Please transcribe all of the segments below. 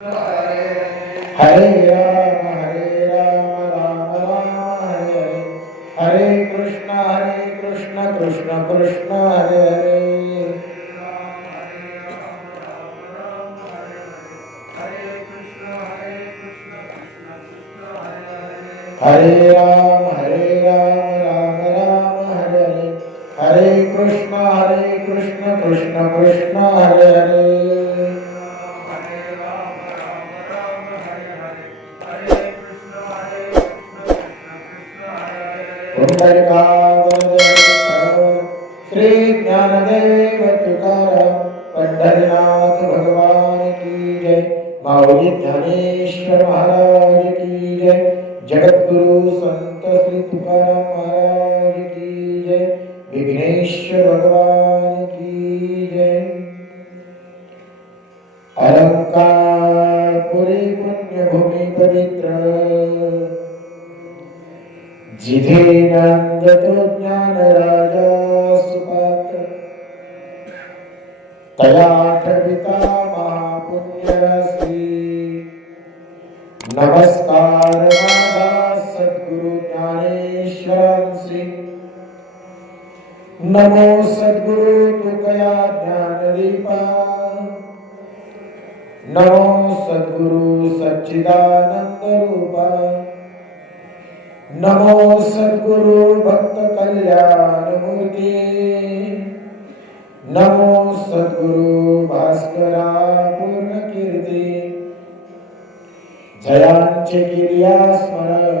हरे राम राम राम हरे हरे हरे कृष्ण कृष्ण कृष्ण हरे हरे राम राम राम हरे हरे कृष्ण कृष्ण कृष्ण हरे हरे श्री ज्ञानदेव तुकाराम पंढरीनाथ भगवान की जय। माऊली ज्ञानेश्वर महाराज की जय। जगद्गुरु संत श्री तुकाराम महाराज की जय। विघ्नेश्वर भगवान की जय। अलंकारपुरी पुण्यभूमि पवित्र जिथे नंदतो ज्ञान राजा सुपात्र तया ठविता महापुण्यश्री। नमस्कार माझा सद्गुरु ज्ञानेश्वर श्री। नमो सद्गुरु तुकया ज्ञानदीपा। नमो सद्गुरु सच्चिदानंद रूपा। नमो सद्गुरु भक्त कल्याण मूर्ति। नमो सद्गुरु भास्करा पूर्ण कीर्ती। जयांचे किरिया स्मरण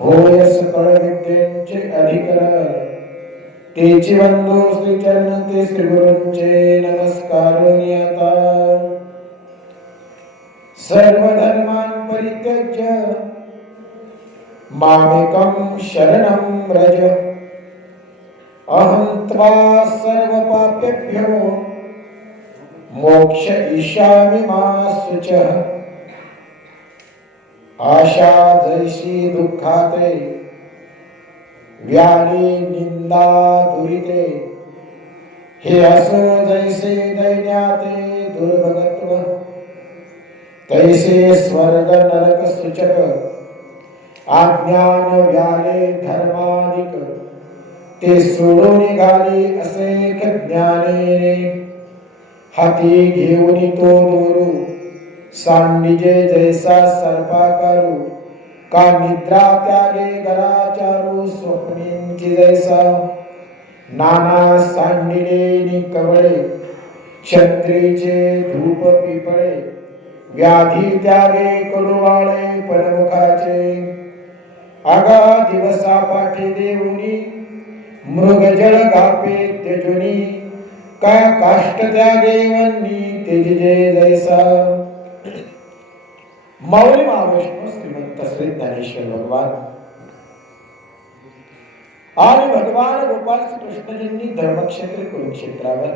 होय सकळ विद्येचे अधिकरण। तेची वंदो श्री चरण ते श्री गुरूंचे नमस्कार नियता। सर्व धर्मान् परित्यज्य मामेकं शरणं व्रज। अहं त्वा सर्वपापेभ्यो मोक्षयिष्यामि मा शुचः। आशा जैसी दुःखाते व्याधी निंदा दुरिते। हे असो जैसे दैन्याते दुर्भगत्व तैसे स्वर्ग नरक सूचक। अज्ञान व्याले धर्माधिक ते सोडून निघाले असेक ज्ञाने। हाती घेऊन तो दोरू सांडिजे जैसा सर्पाकारू। का निद्रा त्यागे गराचारू स्वप्नींची जैसा। नाना सांडिले कवळे क्षत्रीचे धूप पिपळे। व्याधी त्यागे कडुवाळे परमुखाचे। आगा दिवसा पाठी देऊनी मृगजळ गापे त्यजुनी। का काष्ट त्यागे वन्नी तेजजे जैसा। माऊली महाविष्णू श्रीमंत श्री ज्ञानेश्वर भगवान आणि भगवान गोपाल कृष्णजींनी धर्मक्षेत्र कुरुक्षेत्रावर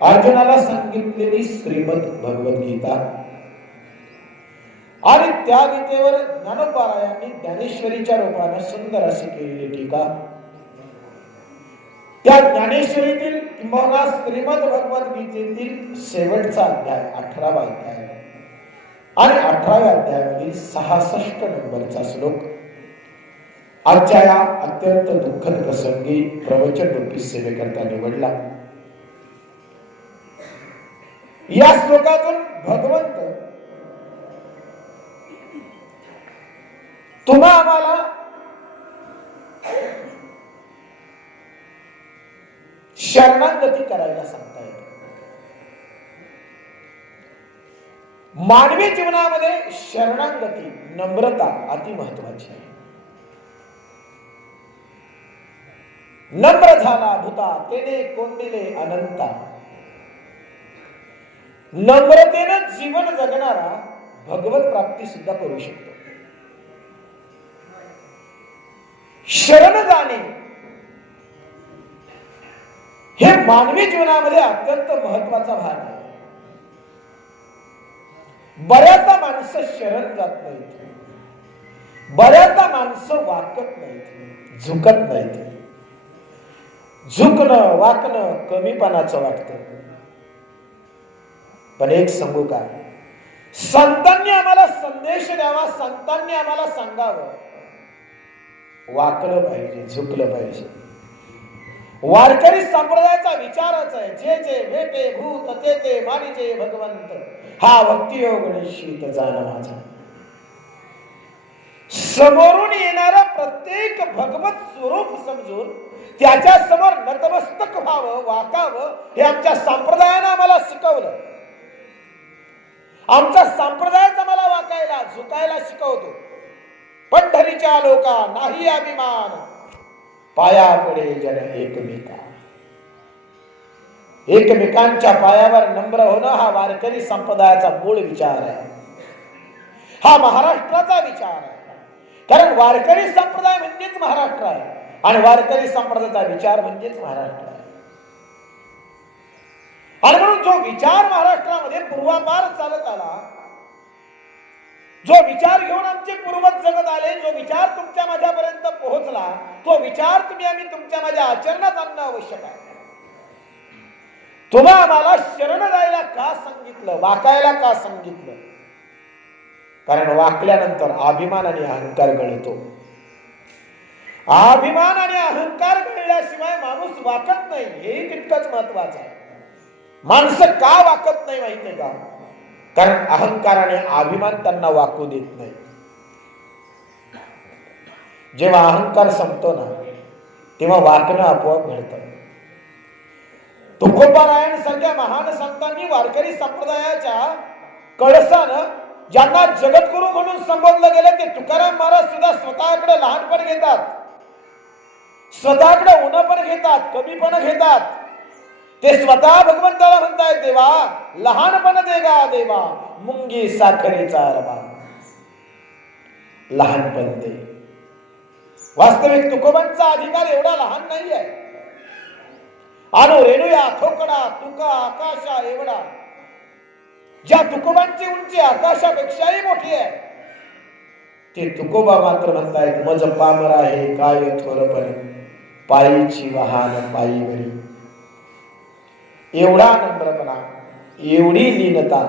अर्जुनाला सांगितलेली श्रीमद भगवद्गीता आणि त्या गीतेवर ज्ञानोबारायांनी ज्ञानेश्वरीच्या रूपाने सुंदर अशी केलेली टीका। त्या ज्ञानेश्वरीतील किंबहुना श्रीमद भगवद्गीतेतील शेवटचा अध्याय 18वा अध्याय आणि 18व्या अध्यायामधील 66 नंबरचा श्लोक आजच्या या अत्यंत दुःखद प्रसंगी प्रवचन रूपी सेवेकरता निवडला। या श्लोकातून भगवंत तुम्हा आम्हाला शरणागती करायला सांगतायत। मानवी जीवनामध्ये शरणागती नम्रता अति महत्वाची आहे। नम्र झाला भूता तेने कोंडिले अनंता। नम्रतेने जीवन जगणारा भगवत प्राप्ती सुद्धा करू शकतो। शरण जाणे हे मानवी जीवनामध्ये अत्यंत महत्वाचा भाग आहे। बऱ्याचदा माणसं शरण जात नाहीत। बऱ्याचदा माणसं वाकत नाहीत, झुकत नाहीत। झुकणं वाकणं कमीपणाचं वाटतं। पण एक सांगू का, संतांनी आम्हाला संदेश द्यावा, संतांनी आम्हाला सांगावं, वाकलं पाहिजे, झुकलं पाहिजे. वारकरी संप्रदायाचा विचारच आहे, जे जे भेटे भूत ते ते मानिजे भगवंत, हा भक्तियोग निश्चित जाण माझा. समोरून येणारा प्रत्येक भगवत स्वरूप समजून त्याच्या समोर नतमस्तक व्हावं, वाकावं, हे आमच्या संप्रदायानं आम्हाला शिकवलं. आमचा संप्रदायच आम्हाला वाकायला झुकायला शिकवतो. पंढरीच्या लोका नाही अभिमान, पाया पडे जन एकमेका. एकमेकांच्या पायावर नम्र होणं हा वारकरी संप्रदायाचा मूळ विचार आहे, हा महाराष्ट्राचा विचार आहे. कारण वारकरी संप्रदाय म्हणजेच महाराष्ट्र आहे आणि वारकरी संप्रदायाचा विचार म्हणजेच महाराष्ट्र आहे. आणि म्हणून जो विचार महाराष्ट्रामध्ये पूर्वापार चालत आला, जो विचार घेऊन आमचे पूर्वज जगत आले, जो विचार तुमच्या माझ्यापर्यंत पोहोचला, तो विचार आम्ही तुमच्या माझ्या आचरणात आणणं आवश्यक आहे. तुम्ही आम्हाला शरण जायला का सांगितलं, वाकायला का सांगितलं? कारण वाकल्यानंतर अभिमान आणि अहंकार गळतो. अभिमान आणि अहंकार गळल्याशिवाय माणूस वाकत नाही, हे तितकंच महत्वाचं आहे. माणसं का वाकत नाही माहितीये का? कारण अहंकार आणि अभिमान त्यांना वाकू देत नाही. जेव्हा अहंकार संपतो ना, तेव्हा वाकणं आपोआप घडतं. तुकोबारायण सारख्या महान संतांनी वारकरी संप्रदायाच्या कळसानं ज्यांना जगद्गुरु म्हणून संबोधलं गेलं, ते तुकाराम महाराज सुद्धा स्वतःकडे लहानपण घेतात, स्वतःकडे उणपण घेतात, कमीपण घेतात. ते स्वतः भगवंताला म्हणतायत, देवा लहानपण देगा देवा, मुंगी साखरेचा रवा, लहानपण दे. वास्तविक तुकोबांचा अधिकार एवढा लहान नाही आहे. आनो रेणूया थोकडा तुका आकाशा एवढा. ज्या तुकोबांची उंची आकाशापेक्षाही मोठी आहे, ते तुकोबा मात्र म्हणतायत, मज पामर आहे काय थोरपण, पायीची वाहन पायीवरी. एवढा नम्रपणा, एवढी लीनता,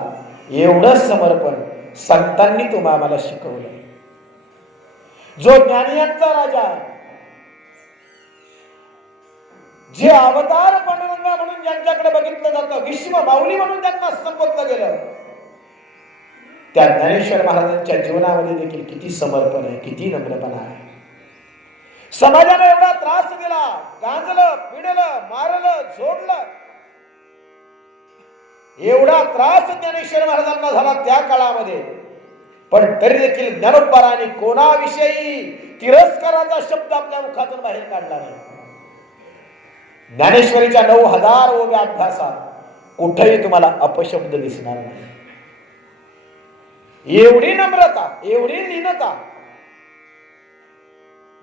एवढं समर्पण संतांनी तुम्हाला आम्हाला शिकवलं. जो ज्ञानियांचा राजा आहे, जे अवतार पांडुरंगा म्हणून ज्यांच्याकडे बघितलं जातं, विश्व माऊली म्हणून ज्यांना संबोधलं गेलं, त्या ज्ञानेश्वर महाराजांच्या जीवनामध्ये देखील किती समर्पण आहे, किती नम्रपणा आहे. समाजाने एवढा त्रास दिला, गांजलं, पिडलं, मारलं, झोडलं, एवढा त्रास ज्ञानेश्वर महाराजांना झाला त्या काळामध्ये, पण तरी देखील ज्ञानोबारांनी कोणाविषयी तिरस्काराचा शब्द आपल्या मुखातून बाहेर काढला नाही. ज्ञानेश्वरीच्या 9000 ओव्या अभ्यासात कुठेही तुम्हाला अपशब्द दिसणार नाही. एवढी नम्रता, एवढी लीनता.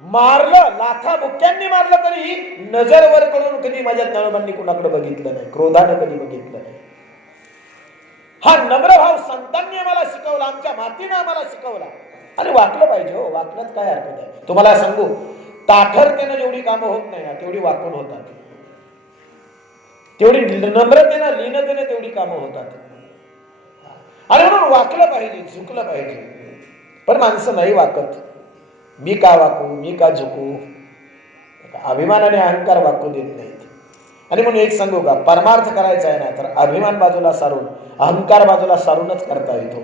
मारलं, लाथा बुक्क्यांनी मारलं तरी नजरवर करून कधी माझ्या ज्ञानोबांनी कुणाकडे बघितलं नाही, क्रोधानं कधी बघितलं नाही. हा नम्र भाव संतांनी आम्हाला शिकवला, आमच्या मातीने आम्हाला शिकवला. आणि वाकलं पाहिजे हो, वाकण्यात काय हरकत आहे? तुम्हाला सांगू, ताठरतेनं जेवढी कामं होत नाही ना, तेवढी वाकून होतात. तेवढी नम्रतेनं, लीनतेनं तेवढी कामं होतात. आणि म्हणून वाकलं पाहिजे, झुकलं पाहिजे. पण माणसं नाही वाकत. मी का वाकू, मी का झुकू? अभिमान आणि अहंकार वाकू देत नाहीत. आणि म्हणून एक सांगू का, परमार्थ करायचा आहे ना, तर अभिमान बाजूला सारून, अहंकार बाजूला सारूनच करता येतो.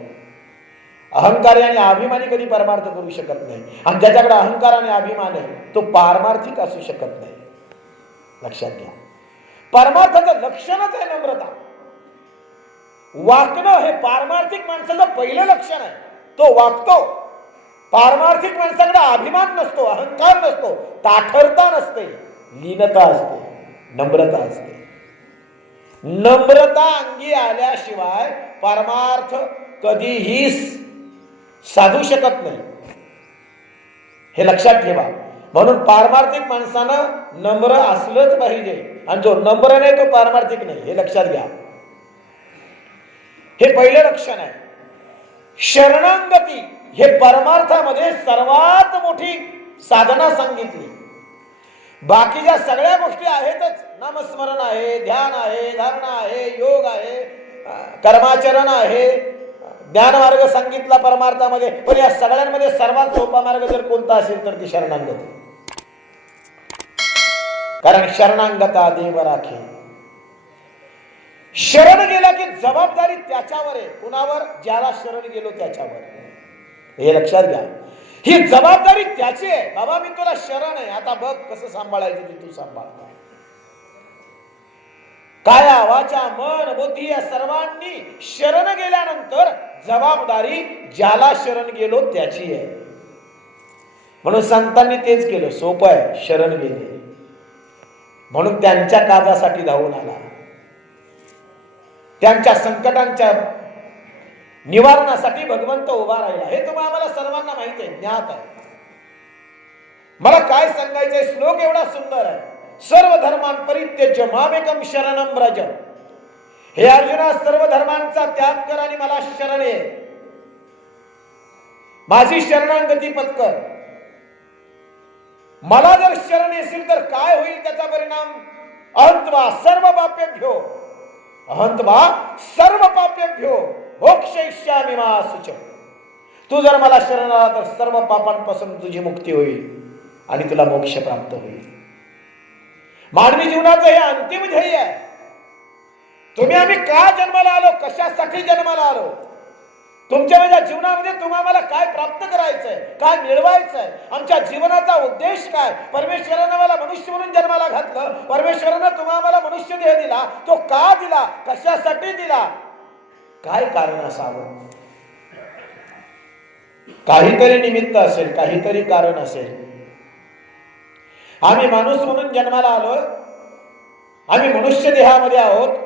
अहंकारी आणि अभिमानी कधी परमार्थ करू शकत नाही. आणि ज्याच्याकडे अहंकार आणि अभिमान आहे, तो पारमार्थिक असू शकत नाही. लक्षात घ्या, परमार्थाचं लक्षणच आहे नम्रता. वाकणं हे पारमार्थिक माणसाचं पहिलं लक्षण आहे. तो वाकतो. पारमार्थिक माणसाकडे अभिमान नसतो, अहंकार नसतो, ताठरता नसते, लीनता असते, नम्रता असते. नम्रता अंगी आल्याशिवाय परमार्थ कधीही साधू शकत नाही, हे लक्षात ठेवा. म्हणून पारमार्थिक माणसानं नम्र असलंच पाहिजे. आणि जो नम्र नाही तो पारमार्थिक नाही, हे लक्षात घ्या. हे पहिलं लक्षण आहे. शरणागती हे परमार्थामध्ये सर्वात मोठी साधना सांगितली. बाकीच्या सगळ्या गोष्टी आहेतच, नामस्मरण आहे, ध्यान आहे, धारणा आहे, योग आहे, कर्माचरण आहे, ज्ञानमार्ग सांगितला परमार्थामध्ये, पण या सगळ्यांमध्ये सर्वात सोपा मार्ग जर कोणता असेल तर ती शरणागती. कारण शरणागता देव राखे. शरण गेला की जबाबदारी त्याच्यावर आहे. कुणावर? ज्याला शरण गेलो त्याच्यावर. हे लक्षात घ्या, ही जबाबदारी त्याची आहे. बाबा मी तुला शरण आहे, आता बघ कसं सांभाळायचं ते तू सांभाळ. काया वाचा मन बुद्धी या सर्वांनी शरण गेल्यानंतर जबाबदारी ज्याला शरण गेलो त्याची आहे. म्हणून संतांनी तेच केलं. सोपं आहे, शरण गेले म्हणून त्यांच्या कामासाठी धावून आला. त्यांच्या संकटांच्या निवारणासाठी भगवंत उभा राहिला. हे तुम्हाला आम्हाला सर्वांना माहिती आहे, ज्ञात आहे. मला काय सांगायचंय, श्लोक एवढा सुंदर आहे. सर्व धर्मान परित्यज्य मामेकम शरणम व्रज. हे अर्जुना, सर्व धर्मांचा त्याग कर आणि मला शरण ये. माझी शरणागती पत्कर. मला जर शरण येशील तर काय होईल त्याचा परिणाम? अहंत्वा सर्व पापेभ्यो, अहंत्वा सर्व पापेभ्यो मोक्षयिष्यामि मा शुच. तू जर मला शरण आला तर सर्व पापांपासून तुझी मुक्ती होईल आणि तुला मोक्ष प्राप्त होईल. मानवी जीवनाचं हे अंतिम ध्येय आहे. तुम्ही आम्ही का जन्माला आलो, कशासाठी जन्माला आलो, तुमच्या माझ्या जीवनामध्ये तुम्हाला काय प्राप्त करायचंय, काय मिळवायचंय, आमच्या जीवनाचा उद्देश काय. परमेश्वरानं मला मनुष्य म्हणून जन्माला घातलं. परमेश्वरानं तुम्हाला मनुष्य देह दिला, तो का दिला, कशासाठी दिला, काय कारण असावं. काहीतरी निमित्त असेल, काहीतरी कारण असेल. आम्ही माणूस म्हणून जन्माला आलोय, आम्ही मनुष्य देहामध्ये आहोत,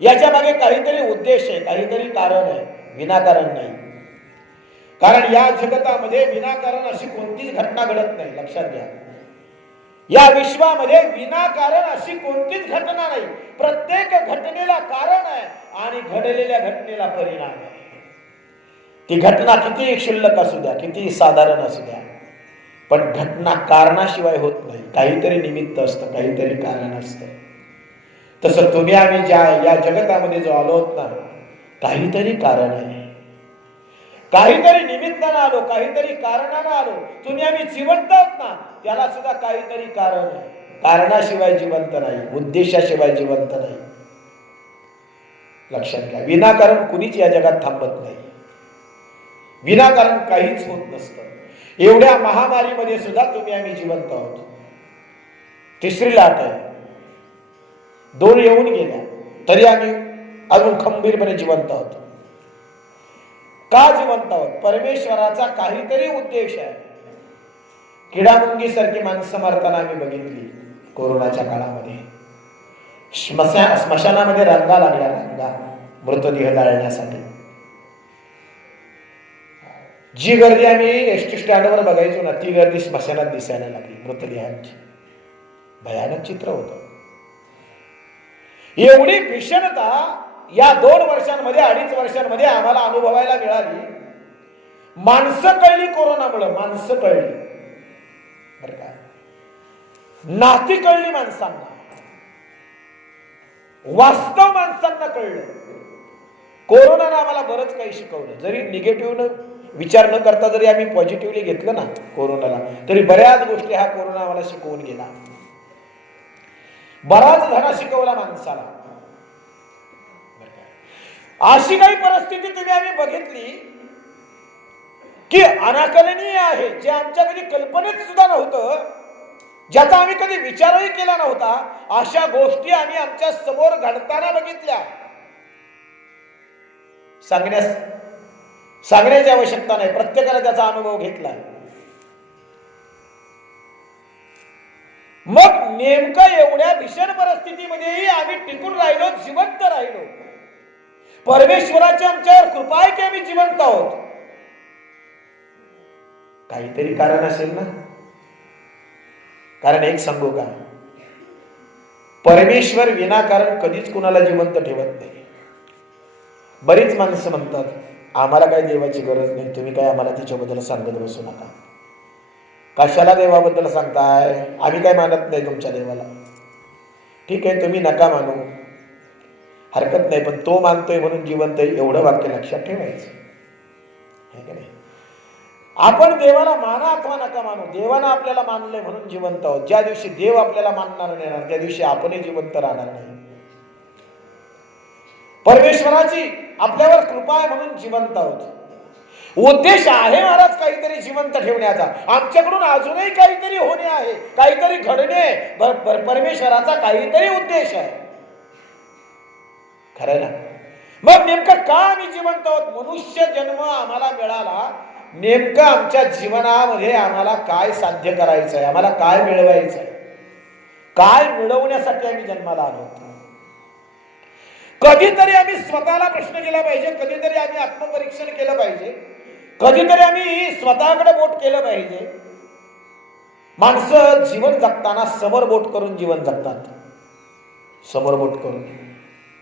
याच्या मागे काहीतरी उद्देश आहे, काहीतरी कारण आहे, विनाकारण नाही. कारण या जगतामध्ये विनाकारण अशी कोणतीच घटना घडत नाही. लक्षात घ्या, या विश्वामध्ये विनाकारण अशी कोणतीच घटना नाही. प्रत्येक घटनेला कारण आहे आणि घडलेल्या घटनेला परिणाम आहे. ती घटना किती क्षुल्लक असू द्या, किती साधारण असू द्या, पण घटना कारणाशिवाय होत नाही. काहीतरी निमित्त असतं, काहीतरी कारण असतं. तसं तुम्ही आम्ही या जगतामध्ये जो आलोत ना, काहीतरी कारण आहे, काहीतरी निमित्तानं आलो, काहीतरी कारणानं आलो. तुम्ही आम्ही जिवंत आहोत ना, त्याला सुद्धा काहीतरी कारण आहे. कारणाशिवाय जिवंत नाही, उद्देशाशिवाय जिवंत नाही. लक्षात घ्या, विनाकारण कुणीच या जगात थांबत नाही. विनाकारण काहीच होत नसतं. एवढ्या महामारीमध्ये सुद्धा तुम्ही आम्ही जिवंत आहोत. तिसरी लाट आहे, 2 येऊन गेल्या तरी आम्ही अजून खंबीरपणे जिवंत आहोत. का जिवंत आहोत? परमेश्वराचा काहीतरी उद्देश आहे. किडामुंगी सारखी माणसं मारताना आम्ही बघितली कोरोनाच्या काळामध्ये. स्मशानामध्ये रांगा लागल्या, रांगा मृतदेह जाळण्यासाठी. जी गर्दी आम्ही एसटी स्टँडवर बघायचो ना, ती गर्दी स्मशानात दिसायला लागली मृतदेहांची. भयानक चित्र होतं. एवढी भीषणता या 2 वर्षांमध्ये, 2.5 वर्षांमध्ये आम्हाला अनुभवायला मिळाली. माणसं कळली कोरोनामुळे, माणसं कळली बरं का, नाती कळली माणसांना, वास्तव माणसांना कळलं. कोरोनानं आम्हाला बरंच काही शिकवलं. जरी निगेटिव्ह विचार न करता जरी आम्ही पॉझिटिव्हली घेतलं ना कोरोनाला, तरी बऱ्याच गोष्टी हा कोरोना आम्हाला शिकवून गेला. बराच धडा शिकवला माणसाला. अशी काही परिस्थिती तुम्ही आम्ही बघितली की अनाकलनीय आहे, जे आमच्या कधी कल्पनेत सुद्धा नव्हतं, ज्याचा आम्ही कधी विचारही केला नव्हता. अशा गोष्टी आम्ही आमच्या समोर घडताना बघितल्या. सांगण्याची आवश्यकता नाही, प्रत्येकाने त्याचा अनुभव घेतलाय. मग नेमकं एवढ्या भीषण परिस्थितीमध्येही आम्ही टिकून राहिलो, जिवंत राहिलो. परमेश्वराची आमच्यावर कृपा आहे की आम्ही जिवंत आहोत. काहीतरी कारण असेल ना. कारण एक सांगू का, परमेश्वर विनाकारण कधीच कुणाला जिवंत ठेवत नाही. बरीच माणसं म्हणतात आम्हाला काही देवाची गरज नाही, तुम्ही काय आम्हाला तिच्याबद्दल सांगत बसू नका. कशाला देवाबद्दल सांगताय, आम्ही काय मानत नाही तुमच्या देवाला. ठीक आहे, तुम्ही नका मानू. हरकत नाही, पण तो मानतोय म्हणून जिवंत आहे एवढं वाक्य लक्षात ठेवायचं है की नाही. आपण देवाला माना अथवा नका मानू, देवानं आपल्याला मानलंय म्हणून जिवंत आहोत. ज्या दिवशी देव आपल्याला मानणार नाही त्या दिवशी आपणही जिवंत राहणार नाही. परमेश्वराची आपल्यावर कृपा आहे म्हणून जिवंत आहोत. उद्देश आहे महाराज काहीतरी जिवंत ठेवण्याचा, आमच्याकडून अजूनही काहीतरी होणे आहे, काहीतरी घडणे, परमेश्वराचा काहीतरी उद्देश आहे. खरं ना. मग नेमकं का आम्ही जिवंत आहोत? मनुष्य जन्म आम्हाला मिळाला, नेमकं आमच्या जीवनामध्ये आम्हाला काय साध्य करायचं आहे, आम्हाला काय मिळवायचं आहे, काय मिळवण्यासाठी आम्ही जन्माला आलो. कधीतरी आम्ही स्वतःला प्रश्न केला पाहिजे, कधीतरी आम्ही आत्मपरीक्षण केलं पाहिजे, कधीतरी आम्ही स्वतःकडे बोट केलं पाहिजे. माणसं जीवन जगताना समोर बोट करून जीवन जगतात. समोर बोट करून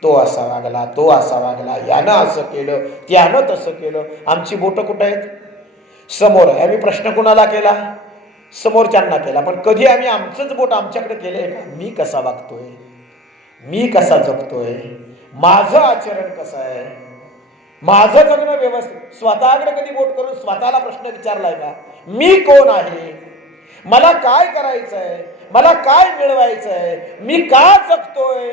तो असा वागला, तो असा वागला, यानं असं केलं, त्यानं तसं केलं. आमची बोटं कुठं आहेत? समोर आहे. आम्ही प्रश्न कुणाला केला? समोरच्यांना केला. पण कधी आम्ही आमचंच बोट आमच्याकडे केलंय का? मी कसा वागतोय, मी कसा जगतोय, माझं आचरण कसं आहे, माझं जगणं व्यवस्थित. स्वतःकडे कधी बोट करून स्वतःला प्रश्न विचारलाय का? मी कोण आहे, मला काय करायचंय, मला काय मिळवायचंय, मी का जगतोय,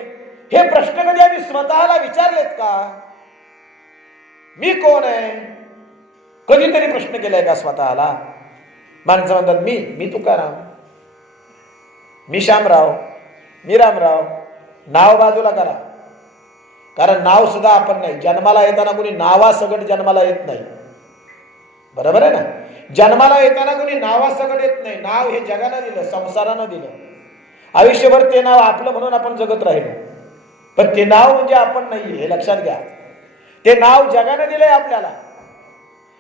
हे प्रश्न कधी आम्ही स्वतःला विचारलेत का? मी कोण आहे कधीतरी प्रश्न केलाय का स्वतःला? माणसं म्हणतात मी तुकाराम, मी शामराव, मी रामराव. नाव बाजूला करा, कारण नाव सुद्धा आपण नाही. जन्माला येताना कोणी नावासकट जन्माला येत नाही, बरोबर आहे ना. जन्माला येताना कोणी नावासकट येत नाही. नाव हे जगानं दिलं, संसारानं दिलं. आयुष्यभर ते नाव आपलं म्हणून आपण जगत राहिलो, पण ते नाव म्हणजे आपण नाही हे लक्षात घ्या. ते नाव जगानं दिलंय आपल्याला,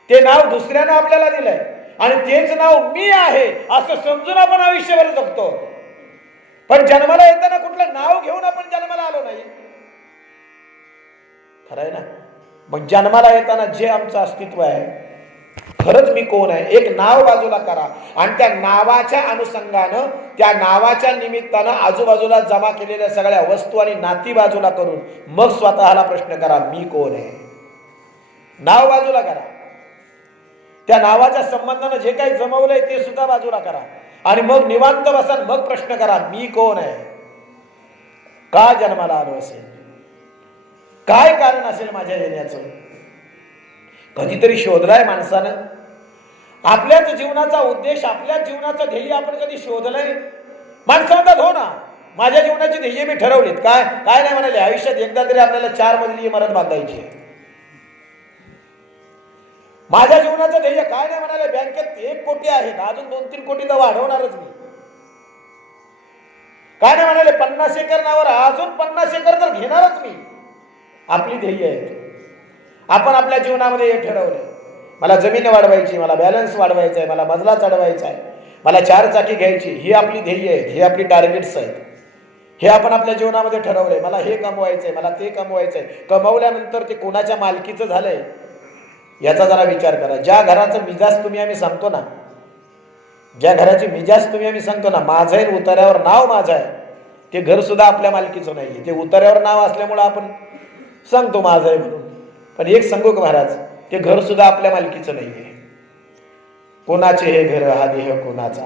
ते नाव दुसऱ्यानं आपल्याला दिलंय, आणि तेच नाव मी आहे असं समजून आपण आयुष्यभर जगतो. पण जन्माला येताना कुठलं नाव घेऊन आपण जन्माला आलो नाही. खरं आहे ना. मग जन्माला येताना जे आमचं अस्तित्व आहे, खरंच मी कोण आहे, एक नाव बाजूला करा, आणि त्या नावाच्या अनुषंगानं, त्या नावाच्या निमित्तानं आजूबाजूला जमा केलेल्या सगळ्या वस्तू आणि नाती बाजूला करून मग स्वतःला प्रश्न करा, मी कोण आहे. नाव बाजूला करा, त्या नावाच्या संबंधानं जे काही जमवलंय ते सुद्धा बाजूला करा, आणि मग निवांत बसा, मग प्रश्न करा, मी कोण आहे, का जन्माला आलो असेल, काय कारण असेल माझ्या येण्याचं. कधीतरी शोधलाय माणसानं आपल्याच जीवनाचा उद्देश, आपल्या जीवनाचं ध्येय आपण कधी शोधलंय? माणसं म्हणतात हो ना, माझ्या जीवनाची ध्येय मी ठरवलीत. काय काय नाही म्हणाले, आयुष्यात एकदा तरी आपल्याला 4 मजली इमारत बांधायची आहे. माझ्या जीवनाचं ध्येय काय नाही म्हणाले, बँकेत 1 कोटी आहे, अजून 2-3 कोटी तर वाढवणारच मी. काय नाही म्हणाले, 50 एकर नावावर अजून 50 एकर तर घेणारच मी. आपली ध्येय आहे. आपण आपल्या जीवनामध्ये हे ठरवलंय, मला जमीन वाढवायची, मला बॅलन्स वाढवायचा आहे, मला मजला चढवायचा आहे, मला 4 चाकी घ्यायची, ही आपली ध्येय आहेत, ही आपली टार्गेट्स आहेत. हे आपण आपल्या जीवनामध्ये ठरवलंय. मला हे कमवायचंय, मला ते कमवायचंय. कमवल्यानंतर ते कोणाच्या मालकीचं झालंय याचा जरा विचार करा. ज्या घराचं मिजाज तुम्ही आम्ही सांगतो ना, ज्या घराची मिजाज तुम्ही आम्ही सांगतो ना, माझं आहे, उतार्यावर नाव माझं आहे, ते घर सुद्धा आपल्या मालकीचं नाहीये. ते उतार्यावर नाव असल्यामुळं आपण सांगतो माझं आहे म्हणून. पण एक सांगू का महाराज, ते घर सुद्धा आपल्या मालकीचं नाहीये. कोणाचे हे घर, हा देह कोणाचा?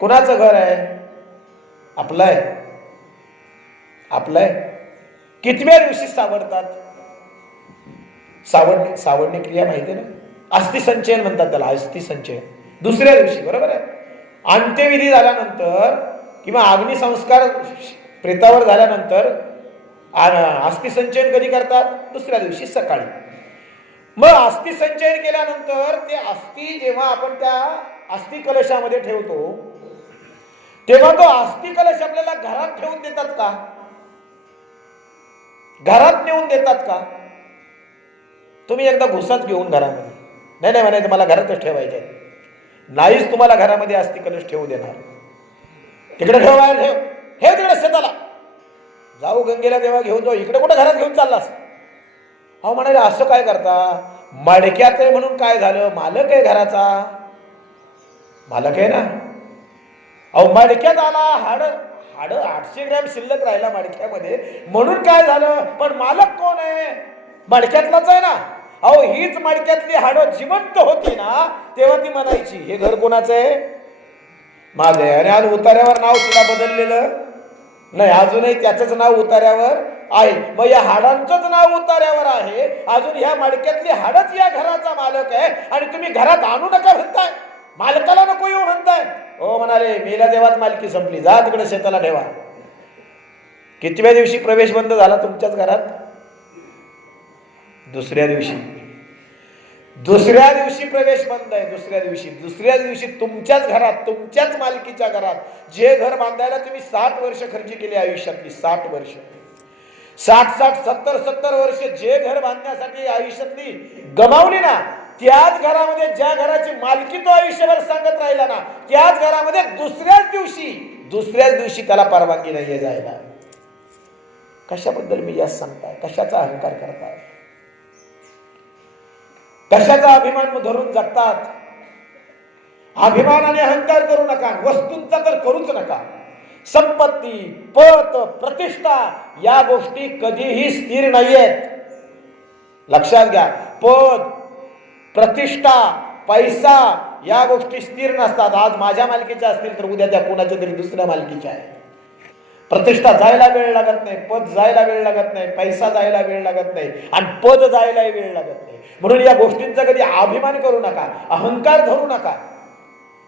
कोणाचं घर आहे? आपलं आहे. आपलं आहे. कितव्या दिवशी सावरतात? सावरणी क्रिया माहिती ना, अस्थिसंचयन म्हणतात त्याला, अस्थिसंचयन. दुसऱ्या दिवशी, बरोबर आहे. अंत्यविधी झाल्यानंतर किंवा अग्निसंस्कार प्रेतावर झाल्यानंतर अस्थिसंचयन कधी करतात? दुसऱ्या दिवशी सकाळी. मग अस्थिसंचयन केल्यानंतर ते अस्थि जेव्हा आपण त्या अस्थि कलशामध्ये ठेवतो, तेव्हा तो अस्थि कलश आपल्याला घरात ठेवून देतात का? घरात नेऊन देतात का? तुम्ही एकदा घुसाच घेऊन घरामध्ये, नाही नाही म्हणायचं मला घरातच ठेवायचे, नाहीच तुम्हाला घरामध्ये अस्थि कलश ठेवू देणार. तिकडे ठेव, बाहेर ठेव, हे तिकडे शेताला जाऊ, गंगेला देवा घेऊन जाऊ, इकडे कुठे घरात घेऊन चाललास? अहो म्हणाले, असं काय करता? मडक्यात आहे म्हणून काय झालं? मालक आहे घराचा, मालक आहे ना. अहो मडक्यात आला, हाड 800 ग्रॅम शिल्लक राहिला मडक्यामध्ये, म्हणून काय झालं? पण मालक कोण आहे? मडक्यातलाच आहे ना. अहो हीच मडक्यातली हाडं जिवंत होती ना, तेव्हा ती म्हणायची हे घर कोणाचं आहे? माझं आहे. आणि आज उतार्यावर नाव सुद्धा बदललेलं नाही, अजूनही त्याचंच नाव उतार्यावर आहे. मग या हाडांचंच नाव उतार्यावर आहे, अजून ह्या मडक्यातली हाडच या घराचा मालक आहे. आणि तुम्ही घरात आणू नका म्हणताय, मालकाला नको येऊ म्हणताय. हो म्हणाले, मेल्या देवात मालकी संपली, जा तिकडे शेताला ठेवा. कितव्या दिवशी प्रवेश बंद झाला तुमच्याच घरात? दुसऱ्या दिवशी प्रवेश बंद आहे. दुसऱ्या दिवशी तुमच्याच घरात, तुमच्याच मालकीच्या घरात, जे घर बांधायला तुम्ही 60 वर्ष खर्च केली आयुष्यातली, 60 वर्ष, 70 वर्ष जे घर बांधण्यासाठी आयुष्यातली गमावली ना, त्याच घरामध्ये, ज्या घराची मालकी तो आयुष्यभर सांगत राहिला ना, त्याच घरामध्ये दुसऱ्याच दिवशी त्याला परवानगी नाहीये जायला. कशाबद्दल मी यास सांगताय? कशाचा अहंकार करताय? कशाचा अभिमान धरून जगतात? अभिमान आणि अहंकार करू नका, वस्तूंचा तर करूच नका. संपत्ती, पद, प्रतिष्ठा या गोष्टी कधीही स्थिर नाहीयेत. लक्षात घ्या. पद, प्रतिष्ठा, पैसा या गोष्टी स्थिर नसतात. आज माझ्या मालकीच्या असतील तर उद्या त्या कोणाच्या तरी दुसऱ्या मालकीच्या आहेत. प्रतिष्ठा जायला वेळ लागत नाही, पद जायला वेळ लागत नाही, पैसा जायला वेळ लागत नाही, आणि पद जायला वेळ लागत नाही. म्हणून या गोष्टींचा कधी अभिमान करू नका, अहंकार धरू नका,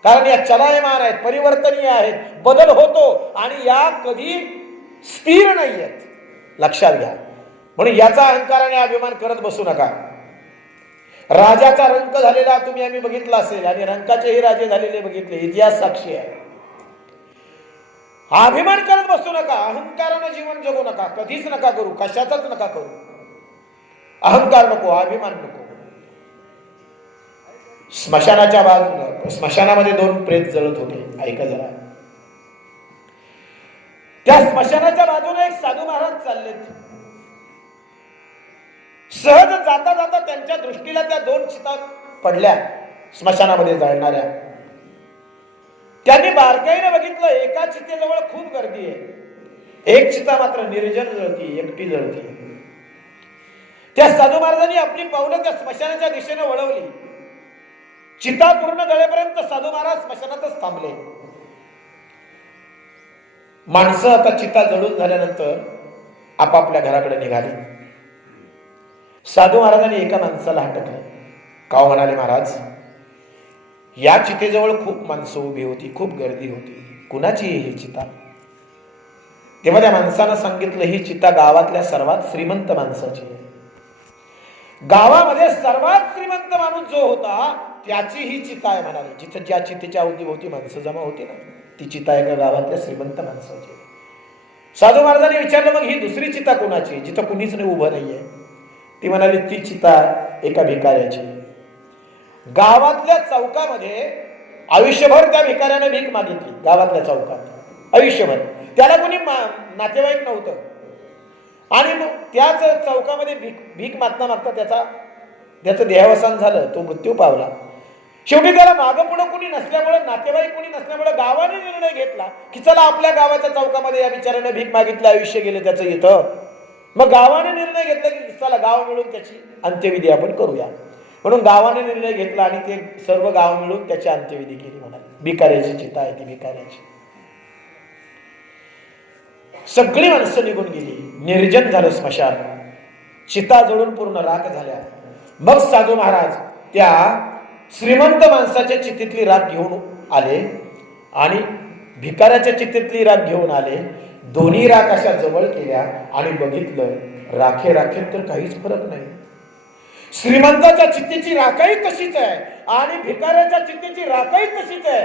कारण या चलायमान आहेत, परिवर्तनीय आहेत, बदल होतो आणि या कधी स्थिर नाही आहेत. लक्षात घ्या. म्हणून याचा अहंकार आणि अभिमान करत बसू नका. राजाचा रंक झालेला तुम्ही आम्ही बघितला असेल, आणि रंकाचेही राजे झालेले बघितले, इतिहास साक्षी आहे. अभिमान करत बसू नका, अहंकारानं जीवन जगू नका, कधीच नका करू, कशाचाच नका करू. अहंकार नको, अभिमान नको. स्मशानाच्या बाजूला, स्मशानामध्ये 2 प्रेत जळत होते. ऐका जरा. त्या स्मशानाच्या बाजूला एक साधू महाराज चाललेत. सहज जाता जाता त्यांच्या दृष्टीला त्या 2 चिता पडल्या स्मशानामध्ये जळणाऱ्या. त्यांनी बारकाईने बघितलं, एका चितेजवळ खूप गर्दी आहे, एक चिता मात्र निर्जन जळती, एकटी जळती. त्या साधू महाराजांनी आपली पावलं त्या स्मशानाच्या दिशेने वळवली. चिता पूर्ण जळेपर्यंत साधू महाराज स्मशानातच थांबले. माणसं आता चिता जळून झाल्यानंतर आपापल्या घराकडे निघाली. साधू महाराजांनी एका माणसाला हटकलं. का म्हणाले, महाराज या चितेजवळ खूप माणसं उभी होती, खूप गर्दी होती, कुणाची ही चिता? तेव्हा त्या माणसानं सांगितलं, ही चिता गावातल्या सर्वात श्रीमंत माणसाची आहे. गावामध्ये सर्वात श्रीमंत माणूस जो होता त्याची ही चिता आहे म्हणाले. जिथं ज्या चितेच्या अवतीभोवती माणसं जमा होती ना, ती चिता एका गावातल्या श्रीमंत माणसाची. साधू महाराजांनी विचारलं, मग ही दुसरी चिता कोणाची, जिथं कुणीच नाही, उभं नाहीये? ती म्हणाली, ती चिता एका भिकाऱ्याची. गावातल्या चौकामध्ये आयुष्यभर त्या भिकाऱ्याने भीक मागितली. गावातल्या चौकात आयुष्यभर त्याला कोणी नातेवाईक नव्हतं, आणि मग त्याच चौकामध्ये भीक मागता मागता त्याचं देहावसान झालं, तो मृत्यू पावला. शेवटी त्याला मागं पुढं कुणी नसल्यामुळे, नातेवाईक कुणी नसल्यामुळे गावाने निर्णय घेतला की चला आपल्या गावाच्या चौकामध्ये या बिचाऱ्याने भीक मागितलं, आयुष्य गेलं त्याचं इथं. मग गावाने निर्णय घेतला की चला गाव मिळून त्याची अंत्यविधी आपण करूया. म्हणून गावाने निर्णय घेतला आणि ते सर्व गाव मिळून त्याची अंत्यविधी केली. म्हणाले, भिकाऱ्याची चिता आहे ती, भिकाऱ्याची. सगळी माणसं निघून गेली, निर्जन झालं स्मशान, चिता जळून पूर्ण राख झाल्या. मग साधू महाराज त्या श्रीमंत माणसाच्या चितेतली राख घेऊन आले आणि भिकाऱ्याच्या चितेतली राख घेऊन आले. दोन्ही राख अशा जवळ केल्या आणि बघितलं, राखेत तर काहीच फरक नाही. श्रीमंताच्या चितेची राखही तशीच आहे आणि भिकाऱ्याच्या चितेची राखही तशीच आहे.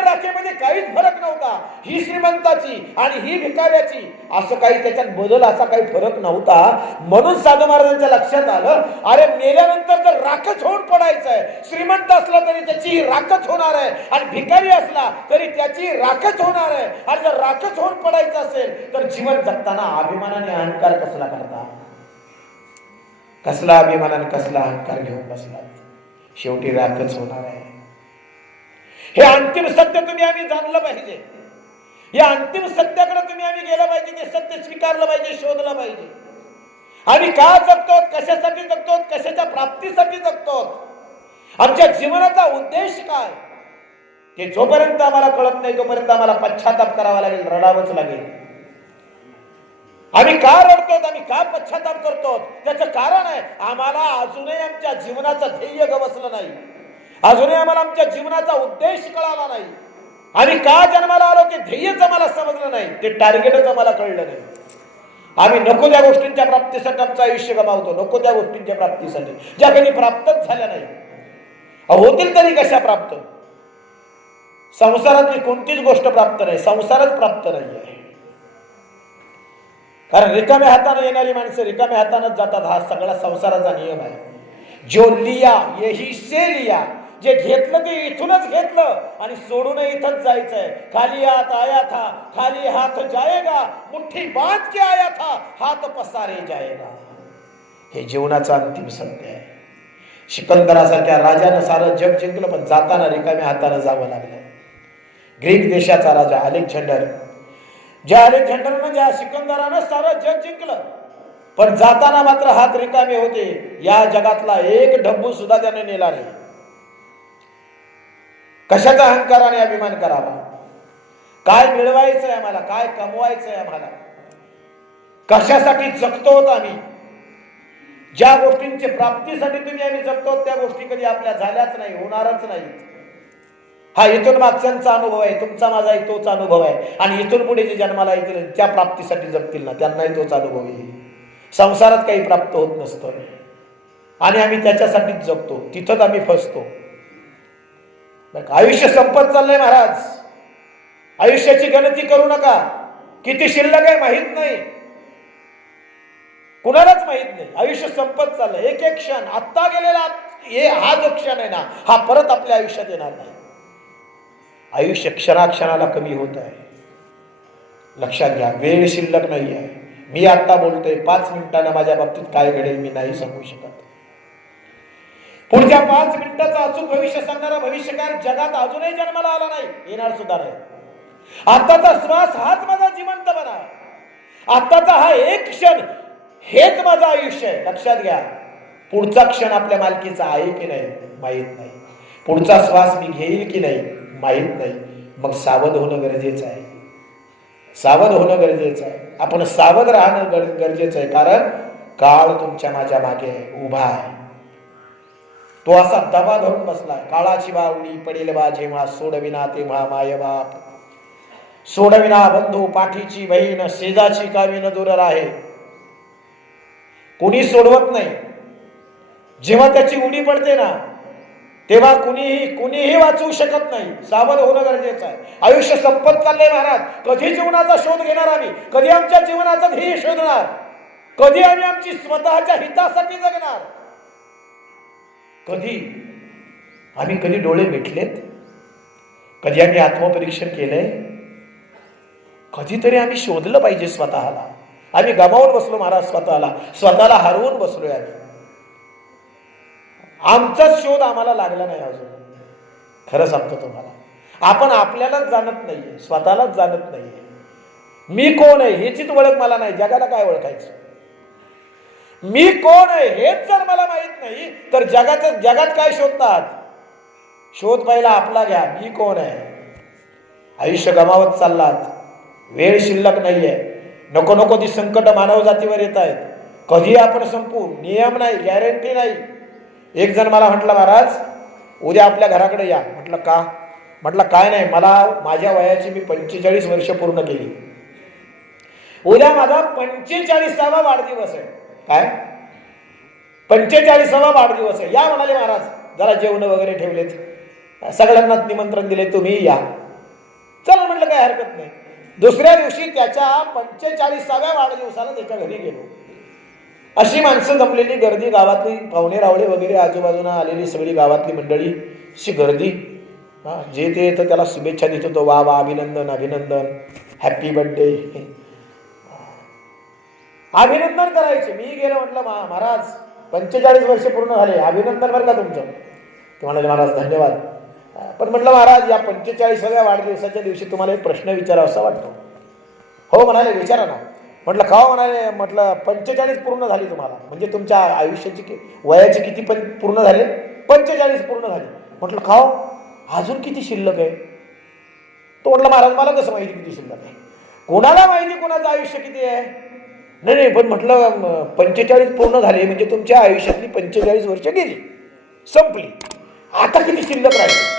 राखेमध्ये काहीच फरक नव्हता. ही श्रीमंताची आणि ही भिकाऱ्याची, असं काही त्याच्यात बदल, असा काही फरक नव्हता. म्हणून साधू महाराजांच्या लक्षात आलं, अरे मेल्यानंतर जर राखच होऊन पडायचं आहे, श्रीमंत असला तरी त्याची राखच होणार आहे आणि भिकारी असला तरी त्याची राखच होणार आहे. आणि जर राखच होऊन पडायचं असेल तर जीवन जगताना अभिमानाने अहंकार कसला करता? कसला अभिमानाने कसला अहंकार घेऊन बसलात? शेवटी राखच होणार आहे. हे अंतिम सत्य तुम्ही आम्ही जाणलं पाहिजे. या अंतिम सत्याकडे तुम्ही आम्ही गेलं पाहिजे, ते सत्य स्वीकारलं पाहिजे, शोधलं पाहिजे. आम्ही का जगतो, कशासाठी जगतो, कशाच्या प्राप्तीसाठी जगतो, आमच्या जीवनाचा उद्देश काय, ते जोपर्यंत आम्हाला कळत नाही तोपर्यंत आम्हाला पश्चाताप करावा लागेल, रडावंच लागेल. आम्ही का रडतो, आम्ही का पश्चाताप करतो, त्याचं कारण आहे आम्हाला अजूनही आमच्या जीवनाचं ध्येय गवसलं नाही, अजूनही आम्हाला आमच्या जीवनाचा उद्देश कळाला नाही. आम्ही का जन्माला आलो ते ध्येयच आम्हाला समजलं नाही, ते टार्गेटच आम्हाला कळलं नाही. आम्ही नको त्या गोष्टींच्या प्राप्तीसाठी आमचं आयुष्य गमावतो, नको त्या गोष्टींच्या प्राप्तीसाठी ज्या कधी प्राप्तच झाल्या नाही. होतील तरी कशा प्राप्त? संसारातली कोणतीच गोष्ट प्राप्त नाही, संसारच प्राप्त नाही आहे. कारण रिकाम्या हाताने येणारी माणसं रिकाम्या हातानेच जातात, हा सगळा संसाराचा नियम आहे. जो लिया यही से लिया, जे घेतलं ते इथूनच घेतलं आणि सोडून इथंच जायचंय. खाली हात आया था खाली हात जाएगा, मुठ्ठी बांध के आया था हात पसारे जाएगा. हे जीवनाचं अंतिम सत्य आहे. सिकंदरासारख्या राजानं सारं जग जिंकलं, पण जाताना रिकाम्या हाताने जावं लागलं. ग्रीक देशाचा राजा अलेक्झांडर, ज्या सिकंदरानं सारं जग जिंकलं, पण जाताना मात्र हात रिकामे होते. या जगातला एक ढब्बू सुद्धा त्याने नेला नाही. कशाचा अहंकार आणि अभिमान करावा? काय मिळवायचंय आम्हाला, काय कमवायचंय आम्हाला, कशासाठी जगतो आम्ही? ज्या गोष्टींच्या प्राप्तीसाठी तुम्ही आम्ही जगतो त्या गोष्टी कधी आपल्या झाल्याच नाही, होणारच नाहीत. हा इथून मागच्यांचा अनुभव आहे, तुमचा माझा तोच अनुभव आहे. आणि इथून पुढे जे जन्माला येतील त्या प्राप्तीसाठी जगतील ना, त्यांनाही तोच अनुभव येईल. संसारात काही प्राप्त होत नसतं आणि आम्ही त्याच्यासाठीच जगतो, तिथंच आम्ही फसतो. आयुष्य संपत चाललंय महाराज. आयुष्याची गणती करू नका, किती शिल्लक आहे माहित नाही, कुणालाच माहित नाही. आयुष्य संपत चाललंय, एक एक क्षण आत्ता गेलेला हा जो क्षण आहे ना, हा परत आपल्या आयुष्यात येणार नाही. आयुष्य क्षणाक्षणाला कमी होत आहे, लक्षात घ्या. वेळ शिल्लक नाही आहे. मी आता बोलतोय, 5 मिनिटांना माझ्या बाबतीत काय घडेल मी नाही सांगू शकत. पुढच्या 5 मिनिटाचं अचूक भविष्य सांगणारा भविष्यकार जगात अजूनही जन्माला आला नाही, येणार सुद्धा नाही. आताचा श्वास हाच माझा जिवंतपणा आहे. आताचा हा एक क्षण हेच माझं आयुष्य आहे, लक्षात घ्या. पुढचा क्षण आपल्या मालकीचा आहे की नाही माहित नाही, पुढचा श्वास मी घेईल की नाही माहित नाही. मग सावध होणं गरजेचं आहे, सावध होणं गरजेचं आहे. आपण सावध राहणं गरजेचं आहे, कारण काळ तुमच्या माझ्या मागे उभा आहे. तो असा दबा धरून बसलाय. काळाची बावडी पडेल बा जेव्हा, सोडविना तेव्हा माय बाप, सोडविना बंधू पाठीची बहीण, शेजाची कावीन दूर राहे. कुणी सोडवत नाही. जेव्हा त्याची उडी पडते ना, तेव्हा कुणीही वाचवू शकत नाही. सावध होणं गरजेचं आहे. आयुष्य संपत चाललंय महाराज. कधी जीवनाचा शोध घेणार आम्ही? कधी आमच्या जीवनाचा ध्येय शोधणार? कधी आम्ही आमची स्वतःच्या हितासाठी जगणार? कधी डोळे मिटलेत? कधी आम्ही आत्मपरीक्षण केलंय? कधीतरी आम्ही शोधलं पाहिजे स्वतःला. आम्ही गमावून बसलो महाराज, स्वतःला हरवून बसलोय आम्ही. आमचाच शोध आम्हाला लागला नाही अजून. खरं सांगतो तुम्हाला, आपण आपल्यालाच जाणत नाहीये, स्वतःलाच जाणत नाहीये. मी कोण आहे ह्याचीच ओळख मला नाही. जगाला काय ओळखायचं? मी कोण आहे हेच जर मला माहित नाही तर जगात काय शोधतात? शोध पहिला आपला घ्या, मी कोण आहे. आयुष्य गमावत चाललात, वेळ शिल्लक नाहीये. नको नको ती संकट मानव जातीवर येत आहेत. कधी आपण संपू नियम नाही, गॅरंटी नाही. एक जण मला म्हटलं, महाराज उद्या आपल्या घराकडे या. म्हटलं का? म्हटलं काय नाही, मला माझ्या वयाची मी 45 वर्ष पूर्ण केली. उद्या माझा 45वा वाढदिवस आहे. काय 45वा वाढदिवस आहे? या म्हणाले महाराज. जरा जेवण वगैरे ठेवलेत, सगळ्यांना निमंत्रण दिले, तुम्ही या. चला म्हटलं काय हरकत नाही. दुसऱ्या दिवशी त्याच्या 45व्या वाढदिवसाला त्याच्या घरी गेलो. अशी माणसं जमलेली गर्दी, गावातली पाहुणे रावळे वगैरे आजूबाजूला आलेली सगळी गावातली मंडळी, अशी गर्दी. जे ते येतं त्याला शुभेच्छा देत होतो, वा वा, अभिनंदन अभिनंदन, हॅपी बर्थडे, अभिनंदन करायचे. मी गेलो, म्हटलं महाराज 45 वर्ष पूर्ण झाले, अभिनंदन बरं का तुमचं. ते म्हणाले, महाराज धन्यवाद. पण म्हटलं महाराज, या 45व्या वाढदिवसाच्या दिवशी तुम्हाला एक प्रश्न विचारावा असा वाटतो. हो म्हणाले, विचारा ना. म्हटलं का हो म्हणाले. म्हटलं 45 पूर्ण झाली तुम्हाला, म्हणजे तुमच्या आयुष्याची वयाची किती पण पूर्ण झाले? 45 पूर्ण झाली. म्हटलं का हो, अजून किती शिल्लक आहे? तो म्हटलं महाराज मला कसं माहिती किती शिल्लक आहे? कोणाला माहिती कोणाचं आयुष्य किती आहे? नाही नाही, पण म्हटलं 45 पूर्ण झाले म्हणजे तुमच्या आयुष्यातली 45 वर्ष गेली, संपली. आता किती शिल्लक राहिले?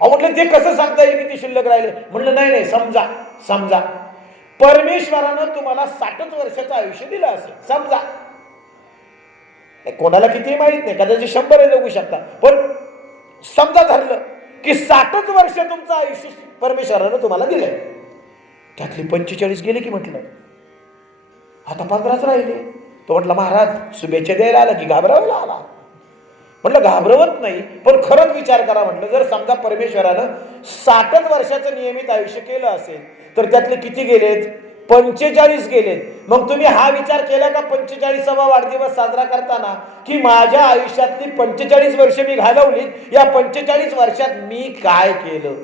अहो म्हटलं ते कसं सांगता येईल किती शिल्लक राहिले? म्हटलं नाही नाही, समजा समजा परमेश्वरानं तुम्हाला 60 वर्षाचं आयुष्य दिलं असेल, समजा. कोणाला किती माहित नाही, कदाचित 100 जगू शकता, पण समजा धरलं की 60 वर्ष तुमचं आयुष्य परमेश्वरानं तुम्हाला दिलंय. त्यातली 45 गेले की म्हटलं आता 15च राहिले. तो म्हटलं महाराज शुभेच्छा द्यायला आला की घाबरावायला आला? म्हटलं घाबरवत नाही, पण खरंच विचार करा. म्हटलं जर समजा परमेश्वरानं 60 वर्षाचं नियमित आयुष्य केलं असेल तर त्यातले किती गेलेत? 45 गेलेत. मग तुम्ही हा विचार केला का 45वा वाढदिवस साजरा करताना की माझ्या आयुष्यातली 45 वर्ष मी घालवली, या 45 वर्षात मी काय केलं,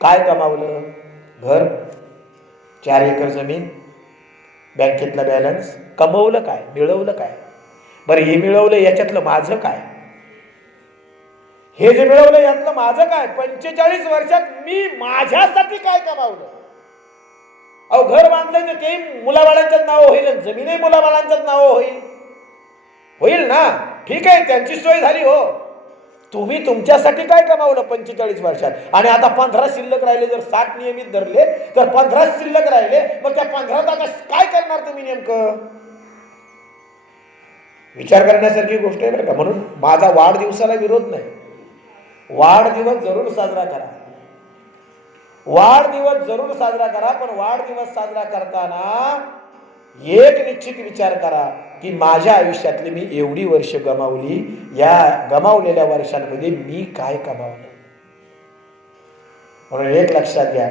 काय कमावलं? घर, 4 एकर जमीन, बँकेतला बॅलन्स, कमवलं काय, मिळवलं काय? बरं हे मिळवलं याच्यातलं माझं काय? हे जे मिळवलं यातलं माझं काय? 45 वर्षात मी माझ्यासाठी काय कमावलं? अहो घर बांधलं तर ते मुलाबाळांच्याच नाव होईल, जमीनही मुलाबाळांच्याच नाव होईल, होईल ना? ठीक आहे, त्यांची सोय झाली. हो, तुम्ही तुमच्यासाठी काय कमावलं 45 वर्षात? आणि आता 15 शिल्लक राहिले. जर 60 नियमित धरले तर 15 शिल्लक राहिले, मग त्या 15 काय करणार तुम्ही नेमकं? विचार करण्यासारखी गोष्ट आहे बरं का. म्हणून माझा वाढदिवसाला विरोध नाही, वाढदिवस जरूर साजरा करा, वाढदिवस जरूर साजरा करा. पण वाढदिवस साजरा करताना एक निश्चित विचार करा की माझ्या आयुष्यातली मी एवढी वर्ष गमावली, या गमावलेल्या वर्षांमध्ये मी काय कमावलं? म्हणून एक लक्षात घ्या,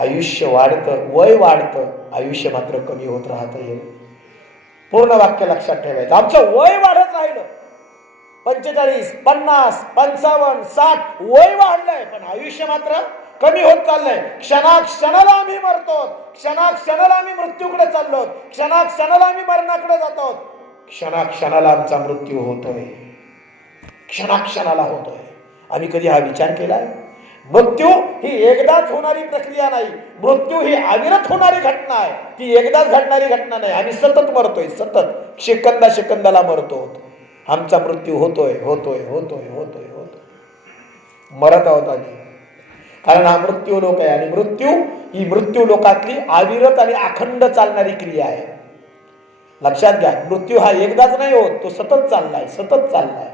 आयुष्य वाढतं, वय वाढतं, आयुष्य मात्र कमी होत राहतं. पूर्ण वाक्य लक्षात ठेवायचं. आमचं वय वाढत राहिलं, 45, 50, 55, 60 वय वाढलंय, पण आयुष्य मात्र कमी होत चाललंय. क्षणाक्षणाला आम्ही मरतो, क्षणाक्षणाला आम्ही मृत्यूकडे चाललो, क्षणाक्षणाला आम्ही मरणाकडे जातो, क्षणाक्षणाला आमचा मृत्यू होतोय, क्षणाक्षणाला होतोय. आम्ही कधी हा विचार केलाय? मृत्यू ही एकदाच होणारी प्रक्रिया नाही, मृत्यू ही अविरत होणारी घटना आहे. ती एकदाच घडणारी घटना नाही. आम्ही सतत मरतोय, सतत सेकंदा सेकंदाला मरतो. आमचा मृत्यू होतोय होतोय होतोय होतोय होतोय, मरत आहोत आम्ही. कारण हा मृत्यू लोक आहे, आणि मृत्यू ही मृत्यू लोकातली अविरत आणि अखंड चालणारी क्रिया आहे. लक्षात घ्या, मृत्यू हा एकदाच नाही होत, तो सतत चाललाय, सतत चाललाय.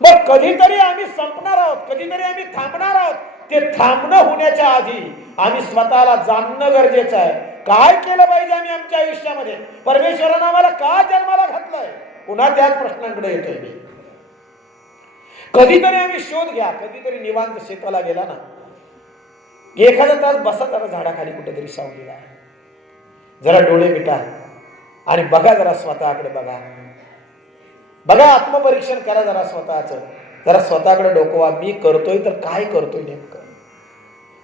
मग कधीतरी आम्ही संपणार आहोत, कधीतरी आम्ही थांबणार आहोत. ते थांबणं होण्याच्या आधी आम्ही स्वतःला जाणणं गरजेचं आहे. काय केलं पाहिजे आम्ही आमच्या आयुष्यामध्ये? परमेश्वरानं आम्हाला का जन्माला घातलंय? पुन्हा त्याच प्रश्नांकडे येतोय मी. कधीतरी आम्ही शोध घ्या, कधीतरी निवांत शेताला गेला ना, एखादा तास बसा जरा झाडाखाली कुठेतरी सावलीला, जरा डोळे मिटा आणि बघा, जरा स्वतःकडे बघा, बघा, आत्मपरीक्षण करा जरा स्वतःच, जरा स्वतःकडे डोकवा. मी करतोय तर काय करतोय नेमकं?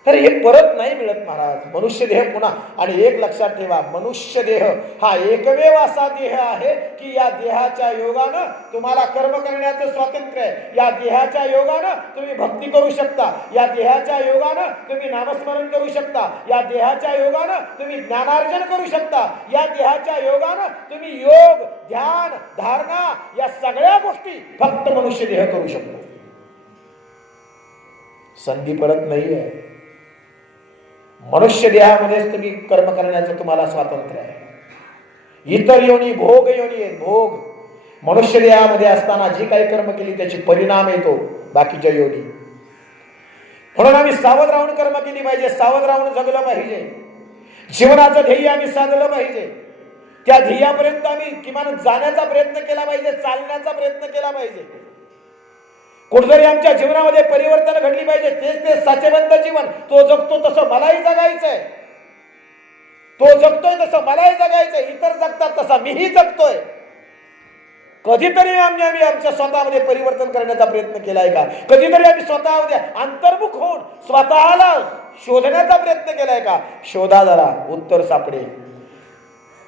तर हे परत नाही मिळत महाराज, मनुष्य देह पुन्हा. आणि एक लक्षात ठेवा, मनुष्य देह हा एकमेव असा देह आहे की या देहाच्या योगानं तुम्हाला कर्म करण्याचं स्वातंत्र्य आहे. या देहाच्या योगानं तुम्ही भक्ती करू शकता, या देहाच्या योगानं तुम्ही नामस्मरण करू शकता, या देहाच्या योगानं तुम्ही ज्ञानार्जन करू शकता, या देहाच्या योगानं तुम्ही योग, ध्यान, धारणा या सगळ्या गोष्टी फक्त मनुष्य देह करू शकतो. संधी परत नाही आहे. मनुष्य देहामध्येच तुम्ही कर्म करण्याचं तुम्हाला स्वातंत्र्य आहे. इतर योनी भोग योनी आहेत, भोग. मनुष्य देहामध्ये असताना जी काही कर्म केली त्याची परिणाम येतो बाकीच्या योनी. म्हणून आम्ही सावध राहून कर्म केली पाहिजे, सावध राहून जगलं पाहिजे. जीवनाचं ध्येय आम्ही साधलं पाहिजे. त्या ध्येयापर्यंत आम्ही किमान जाण्याचा प्रयत्न केला पाहिजे, चालण्याचा प्रयत्न केला पाहिजे. कुठेतरी आमच्या जीवनामध्ये परिवर्तन घडली पाहिजे. तेच ते साचेबंद जीवन, तो जगतो तसं मलाही जगायचंय, तो जगतोय तसं मलाही जगायचंय, इतर जगतात तसा मीही जगतोय. कधीतरी आम्ही आमच्या स्वतःमध्ये परिवर्तन करण्याचा प्रयत्न केलाय का? कधीतरी आम्ही स्वतःमध्ये अंतर्मुख होऊन स्वतःला शोधण्याचा प्रयत्न केलाय का? शोधा जरा, उत्तर सापडेल.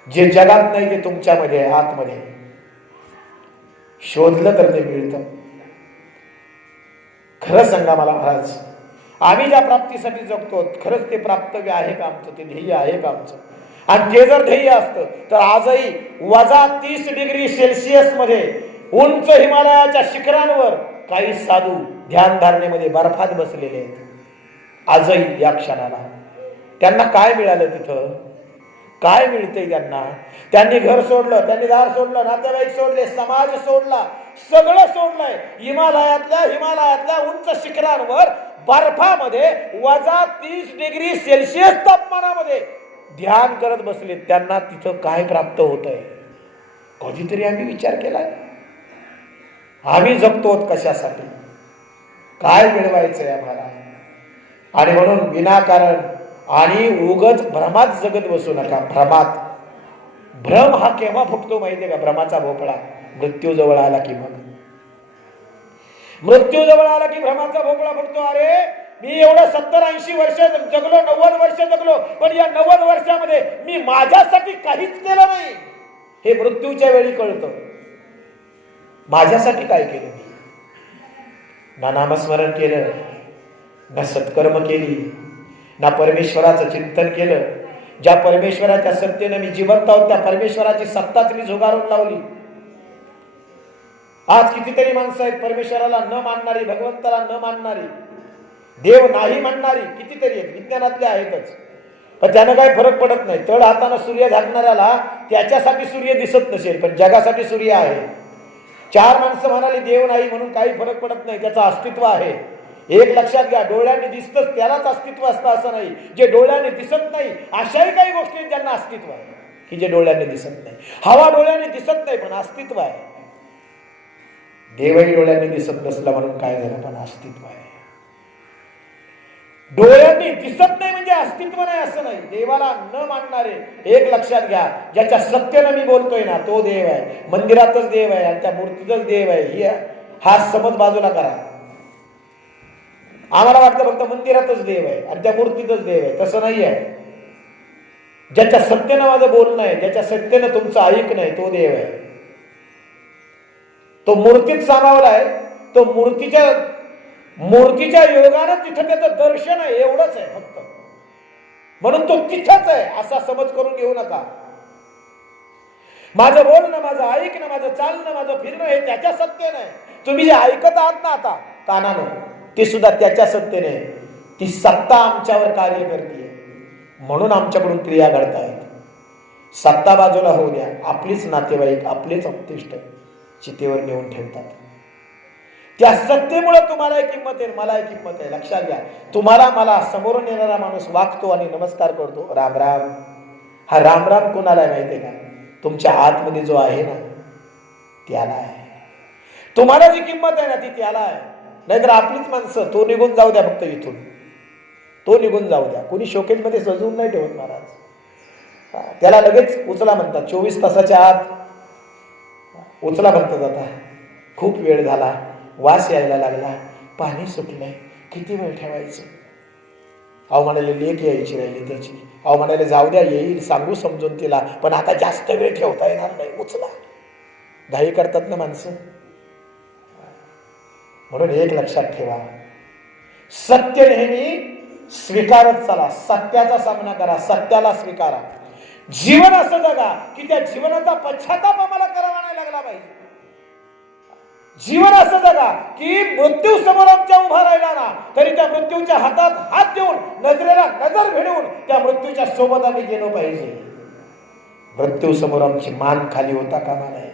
जे जगात नाही ते तुमच्यामध्ये आहे, आतमध्ये. शोधलं तर ते मिळतं. खरं सांगा मला महाराज, आम्ही ज्या प्राप्तीसाठी जगतो खरंच ते प्राप्तव्य आहे का आमचं? ते ध्येय आहे का आमचं? आणि ते जर ध्येय असतं तर आजही -30°C मध्ये उंच हिमालयाच्या शिखरांवर काही साधू ध्यान धारणेमध्ये बर्फात बसलेले आहेत. आजही या क्षणाला त्यांना काय मिळालं? तिथं काय मिळतंय त्यांना? त्यांनी घर सोडलं, त्यांनी दार सोडलं, नातेवाईक सोडले, समाज सोडला, सगळं सोडलंय. हिमालयातल्या उंच शिखरांवर बर्फामध्ये -30°C तापमानामध्ये ध्यान करत बसले. त्यांना तिथं काय प्राप्त होत आहे? कधीतरी आम्ही विचार केलाय? आम्ही जगतो कशासाठी? काय मिळवायचंय आम्हाला? आणि म्हणून विनाकारण आणि उगच भ्रमात जगत बसू नका. भ्रम हा केव्हा फुटतो माहितीये का? भ्रमाचा भोपळा मृत्यू जवळ आला की भ्रमाचा भोपळा फुटतो. अरे मी एवढं 70-80 वर्ष जगलो, 90 वर्ष जगलो, पण या 90 वर्षामध्ये मी माझ्यासाठी काहीच केलं नाही. हे मृत्यूच्या वेळी कळतं. माझ्यासाठी काय केलं मी? ना नामस्मरण केलं, ना सत्कर्म केली, ना परमेश्वराचं चिंतन केलं. ज्या परमेश्वराच्या सत्तेने मी जिवंत आहोत त्या परमेश्वराची सत्ताच मी झुगारून लावली. आज कितीतरी माणसं आहेत परमेश्वराला न मानणारी, भगवंताला न मानणारी, देव नाही म्हणणारी कितीतरी आहेत. विज्ञानातले आहेतच, पण त्यानं काही फरक पडत नाही. तळ हातानं सूर्य झाकणाऱ्याला त्याच्यासाठी सूर्य दिसत नसेल, पण जगासाठी सूर्य आहे. 4 माणसं म्हणाली देव नाही म्हणून काही फरक पडत नाही, त्याचं अस्तित्व आहे. एक लक्षात घ्या, डोळ्याने दिसतं त्यालाच अस्तित्व असतं असं नाही. जे डोळ्याने दिसत नाही अशाही काही गोष्टी ज्यांना अस्तित्व आहे, की जे डोळ्याने दिसत नाही. हवा डोळ्याने दिसत नाही पण अस्तित्व आहे. देवही डोळ्याने दिसत नसला म्हणून काय झालं, पण अस्तित्व आहे. डोळ्यांनी दिसत नाही म्हणजे अस्तित्व नाही असं नाही. देवाला न मानणारे, एक लक्षात घ्या, ज्याच्या सत्यानं मी बोलतोय ना तो देव आहे. मंदिरातच देव आहे आणि त्या मूर्तीतच देव आहे. हा समज बाजूला करा. आम्हाला वाटतं फक्त मंदिरातच देव आहे आणि त्या मूर्तीतच देव आहे. तसं नाही आहे. ज्याच्या सत्यानं माझं बोलणं आहे, ज्याच्या सत्यानं तुमचं ऐकणं आहे, तो देव आहे. तो मूर्तीत सामावला आहे. तो मूर्तीच्या योगानं तिथं त्याचं दर्शन आहे, एवढंच आहे फक्त. म्हणून तो तिथंच आहे असा समज करून घेऊ नका. माझं बोलणं, माझं ऐकणं, माझं चालणं, माझं फिरणं हे त्याच्या सत्तेनं आहे. तुम्ही जे ऐकत आहात ना आता कानानं, ते सुद्धा त्याच्या सत्तेने. ती सत्ता आमच्यावर कार्य करते म्हणून आमच्याकडून क्रिया घडतायत. सत्ता बाजूला होऊ द्या, आपलीच नातेवाईक, आपलेच अपतिष्ठ चितेवर नेऊन ठेवतात. त्या सत्तेमुळे तुम्हाला किंमत आहे, मला किंमत आहे. लक्षात घ्या, तुम्हाला मला समोरून येणारा माणूस वागतो आणि नमस्कार करतो, राम राम. हा राम राम कोणाला आहे माहितीये का? तुमच्या आतमध्ये जो आहे ना त्याला आहे. तुम्हाला जी किंमत आहे ना ती त्याला आहे. नाहीतर आपलीच माणसं, तो निघून जाऊ द्या, फक्त इथून तो निघून जाऊ द्या. कोणी शोकेजमध्ये सजवून नाही ठेवत महाराज. त्याला लगेच उचला म्हणतात. 24 तासाच्या आत उचला म्हणतात. आता खूप वेळ झाला, वास यायला लागला, पाणी सुटलंय, किती वेळ ठेवायचं? अहो म्हणाले लेक यायची राहिली त्याची. अहो म्हणाले जाऊ द्या, येईल, सांगू समजून तिला, पण आता जास्त वेळ ठेवता येणार नाही, उचला. घाई करतात ना माणसं. म्हणून एक लक्षात ठेवा, सत्य नेहमी स्वीकारत चला. सत्याचा सामना करा, सत्याला स्वीकारा. जीवन असं जगा की त्या जीवनाचा पश्चाताप आम्हाला करावा नाही लागला पाहिजे. जीवन असं जगा की मृत्यू समोर आमच्या उभा राहिला ना तरी त्या मृत्यूच्या हातात हात देऊन, नजरेला नजर भिडवून त्या मृत्यूच्या सोबत आम्ही गेलो पाहिजे. मृत्यू समोर आमची मान खाली होता कामा नये.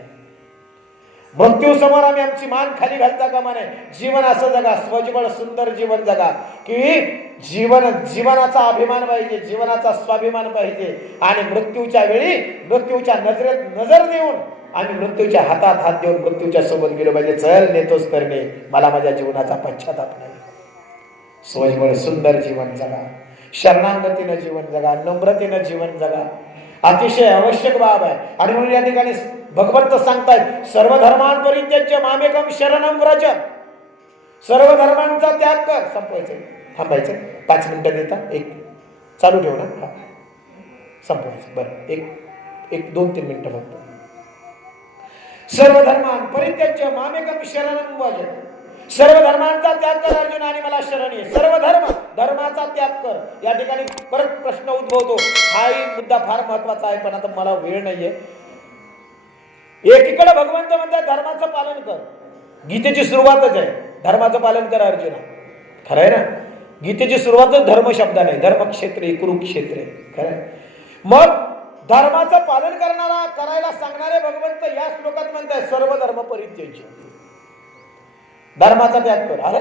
मृत्यू समोर आम्ही आमची मान खाली घालता कामा नये. जीवन असं जगा, स्वजबळ सुंदर जीवन जगा की जीवनाचा अभिमान पाहिजे, जीवनाचा स्वाभिमान पाहिजे. आणि मृत्यूच्या वेळी मृत्यूच्या नजरेत नजर देऊन आम्ही मृत्यूच्या हातात हात देऊन मृत्यूच्या सोबत गेलो पाहिजे. चल नेतोस तर ने, मला माझ्या जीवनाचा पश्चाताप नाही. स्वजबळ सुंदर जीवन जगा, शरणागतीनं जीवन जगा, नम्रतेनं जीवन जगा. अतिशय आवश्यक बाब आहे. आणि म्हणून या ठिकाणी भगवंत सांगतायत सर्व धर्मान परित्यज्य मामेकम शरणम व्रज. सर्व धर्मांचा त्याग कर. संपवायचं, थांबायचं, 5 मिनिटं देता, एक चालू ठेव ना, हा संपवायचं. बरं, एक 2-3 मिनिटं फक्त. सर्व धर्मान परित्यज्य मामेकम शरणम व्रज. सर्व धर्मांचा त्याग कर अर्जुन आणि मला शरण ये. सर्व धर्माचा त्याग कर. या ठिकाणी परत प्रश्न उद्भवतो. हाही मुद्दा फार महत्वाचा आहे, पण आता मला वेळ नाहीये. एकीकडे भगवंत म्हणतात धर्माचं पालन कर. गीतेची सुरुवातच आहे धर्माचं पालन कर अर्जुना. खरं आहे ना, गीतेची सुरुवातच धर्म शब्दाने, धर्मक्षेत्रे कुरुक्षेत्रे. खरं आहे. मग धर्माचं पालन करायला सांगणारे भगवंत या श्लोकात म्हणतात सर्व धर्म परित्यज्य, धर्माचा त्याग कर. अरे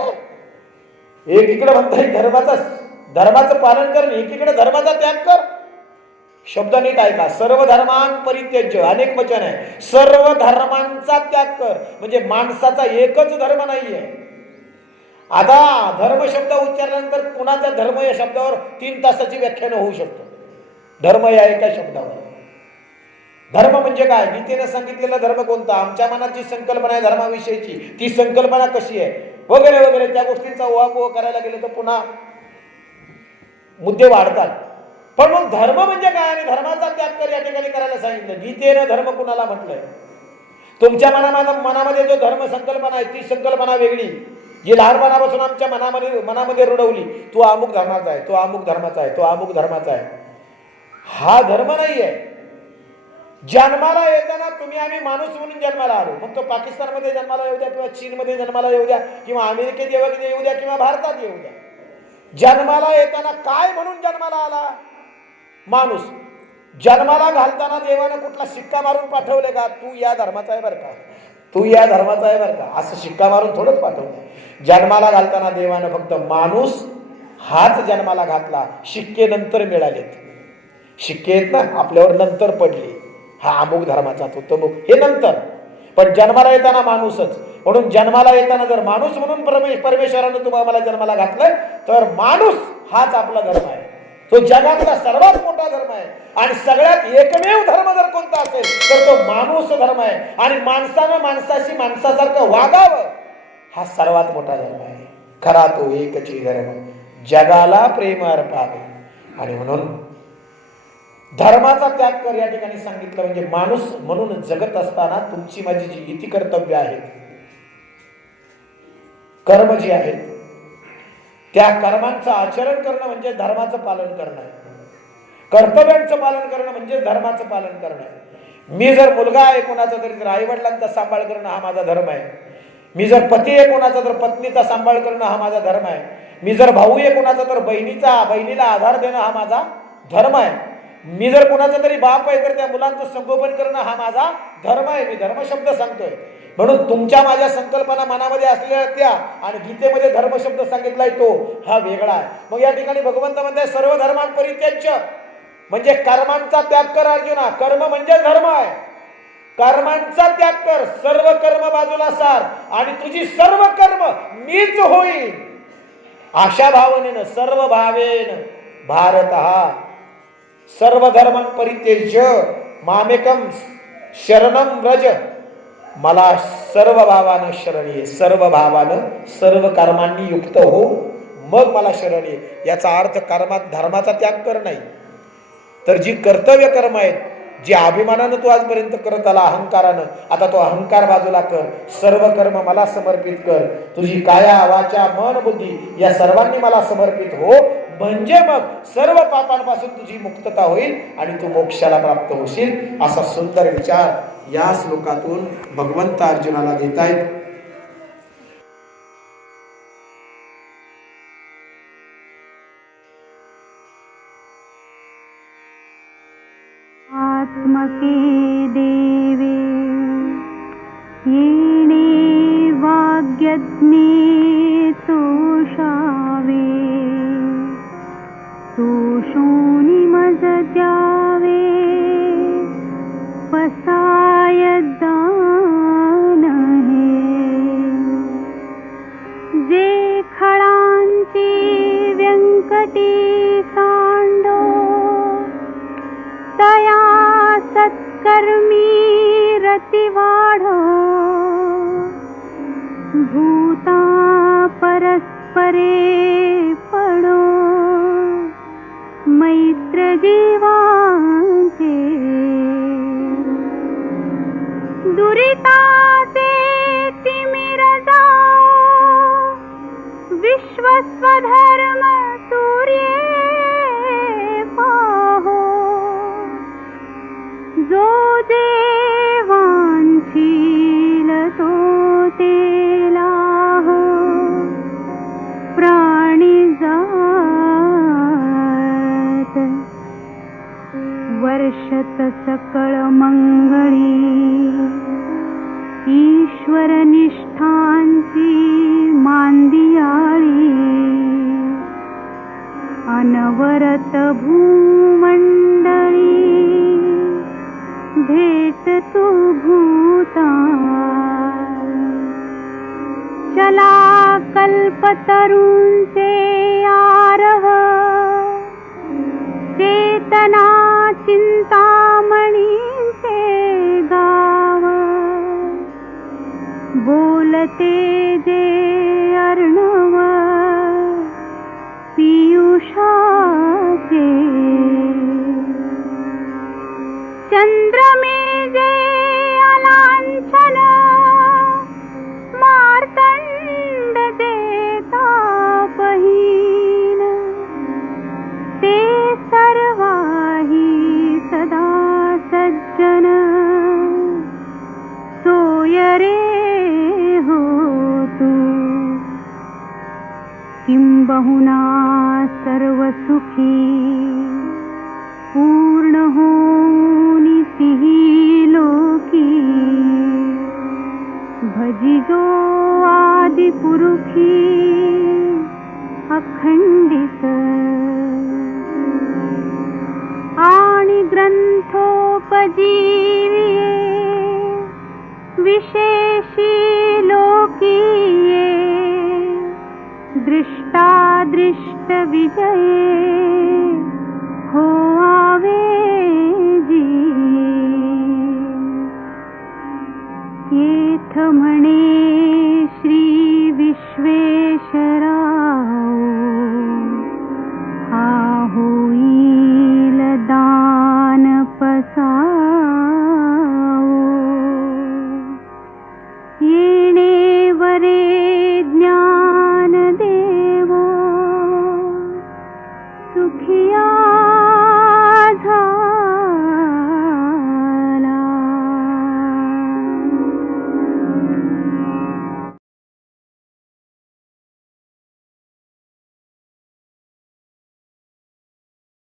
एकीकडे म्हणताय धर्माचं पालन कर, एकीकडे धर्माचा त्याग कर. शब्द नीट ऐका. सर्व धर्मान परित्यज्य, अनेक वचन आहे. सर्व धर्मांचा त्याग कर म्हणजे माणसाचा एकच धर्म नाहीये. आता धर्म शब्द उच्चारल्यानंतर पुन्हा त्या धर्म या शब्दावर 3 तासाची व्याख्यान होऊ शकतं. धर्म या एका शब्दावर. धर्म म्हणजे काय? गीतेने सांगितलेला धर्म कोणता? आमच्या मनात जी संकल्पना आहे धर्माविषयीची, ती संकल्पना कशी आहे वगैरे वगैरे, त्या गोष्टींचा ओहापोह करायला गेले तर पुन्हा मुद्दे वाढतात. पण मग धर्म म्हणजे काय आणि धर्माचा त्याग कर या ठिकाणी करायला सांगितलं. गीतेनं धर्म कुणाला म्हटलंय? तुमच्या मनामध्ये जो धर्म संकल्पना आहे ती संकल्पना वेगळी, जी लहानपणापासून आमच्या मनामध्ये रुढवली. तू अमुक धर्माचा आहे, तो अमुक धर्माचा आहे, तो अमुक धर्माचा आहे. हा धर्म नाही आहे. जन्माला येताना आम्ही माणूस म्हणून जन्माला आलो. मग तो पाकिस्तानमध्ये जन्माला येऊ द्या किंवा चीनमध्ये जन्माला येऊ द्या किंवा अमेरिकेत येऊ द्या किंवा भारतात येऊ द्या. जन्माला येताना काय म्हणून जन्माला आला? माणूस. जन्माला घालताना देवानं कुठला शिक्का मारून पाठवले का? तू या धर्माचा आहे बरं का, तू या धर्माचा आहे बरं का, असं शिक्का मारून थोडंच पाठवलं. जन्माला घालताना देवानं फक्त माणूस हाच जन्माला घातला. शिक्के नंतर मिळालेत. शिक्के आहेत ना आपल्यावर नंतर पडले. हा अमुक धर्माचा, तो तमुक, हे नंतर. पण जन्माला येताना माणूसच. म्हणून जन्माला येताना जर माणूस म्हणून परमेश्वरानं तुम्हाला जन्माला घातलंय तर माणूस हाच आपला धर्म आहे. तो जगातला सर्वात मोठा धर्म आहे. आणि सगळ्यात एकमेव धर्म जर कोणता असेल तर तो माणूस धर्म आहे. आणि माणसानं माणसाशी माणसासारखं वागावं हा सर्वात मोठा धर्म आहे. खरा तो एकची धर्म जगाला प्रेम अर्पावे. आणि म्हणून धर्माचा त्याग कर या ठिकाणी सांगितलं. म्हणजे माणूस म्हणून जगत असताना तुमची माझी जी इति कर्तव्य आहेत, कर्म जी आहेत, त्या कर्मांचं आचरण करणं म्हणजे धर्माचं पालन करणं आहे. कर्तव्यांचं पालन करणं म्हणजे धर्माचं पालन करणं आहे. मी जर मुलगा आहे कोणाचा तरी तर आई वडिलांचा सांभाळ करणं हा माझा धर्म आहे. मी जर पती आहे कोणाचा तर पत्नीचा सांभाळ करणं हा माझा धर्म आहे. मी जर भाऊ आहे कोणाचा तर बहिणीला आधार देणं हा माझा धर्म आहे. मी जर कोणाचा तरी बाप आहे तर त्या मुलांचं संगोपन करणं हा माझा धर्म आहे. मी धर्मशब्द सांगतोय. म्हणून तुमच्या माझ्या संकल्पना मनामध्ये असलेल्या त्या आणि गीतेमध्ये धर्मशब्द सांगितलाय तो हा वेगळा आहे. मग या ठिकाणी भगवंत म्हणते सर्व धर्मान परित्यज्य म्हणजे कर्मांचा त्याग कर अर्जुना. कर्म म्हणजे धर्म आहे. कर्मांचा त्याग कर, सर्व कर्म बाजूला सार आणि तुझी सर्व कर्म मीच होईल अशा भावनेनं, सर्व भावेन भारतः सर्व धर्म परित्यज्य मामेकम शरणम व्रज. मला सर्व भावानं शरण ये. सर्व भावानं सर्व कर्मांनी युक्त हो, मग मला शरण ये. याचा अर्थ धर्माचा त्याग कर नाही, तर जी कर्तव्य कर्म आहेत, जे अभिमानानं तू आजपर्यंत करत आला अहंकारानं, आता तो अहंकार बाजूला कर. सर्व कर्म मला समर्पित कर. तुझी काया वाचा मन बुद्धी या सर्वांनी मला समर्पित हो. म्हणजे मग सर्व पापांपासून तुझी मुक्तता होईल आणि तू मोक्षाला प्राप्त होशील. असा सुंदर विचार या श्लोकातून भगवंत अर्जुनाला देत आहेत. आत्मके देवे येणे वाग्यज्ञे तोषावे तोषोनि मज द्यावे पसाय दान हे जे खळांची व्यंकटी सांडो तया भूता परस्परे पडो मैत्र जीवांचे दुरिताचे तिमिर जाओ विश्वस्वधर्म सूर्ये पाहो जो देवांशील तो तेलाहो प्राणी जात वर्षत सकळ मंगळी ईश्वर निष्ठांची मांदियाळी अनवरत भूमंडळी भेट तू भूता चला कल्पतरूंचे आरव चेतना चिंतामणींचे गाव बोलते जे अर्णव पियुषाचे चंद्रमे जे अलांछन मार्तंड देता बहीण ते सर्वाही सदा सज्जन सोय रे हो तू किंबहुना सर्व सुखी पूर्ण होनी तिही लोकी भजिजो आदि पुरुषी अखंडित आणि ग्रंथोपजीविये विशेषी लोकीये दृष्टादृष्ट विजये हो आवे जी येथ म्हणे श्री विश्वेश्वरा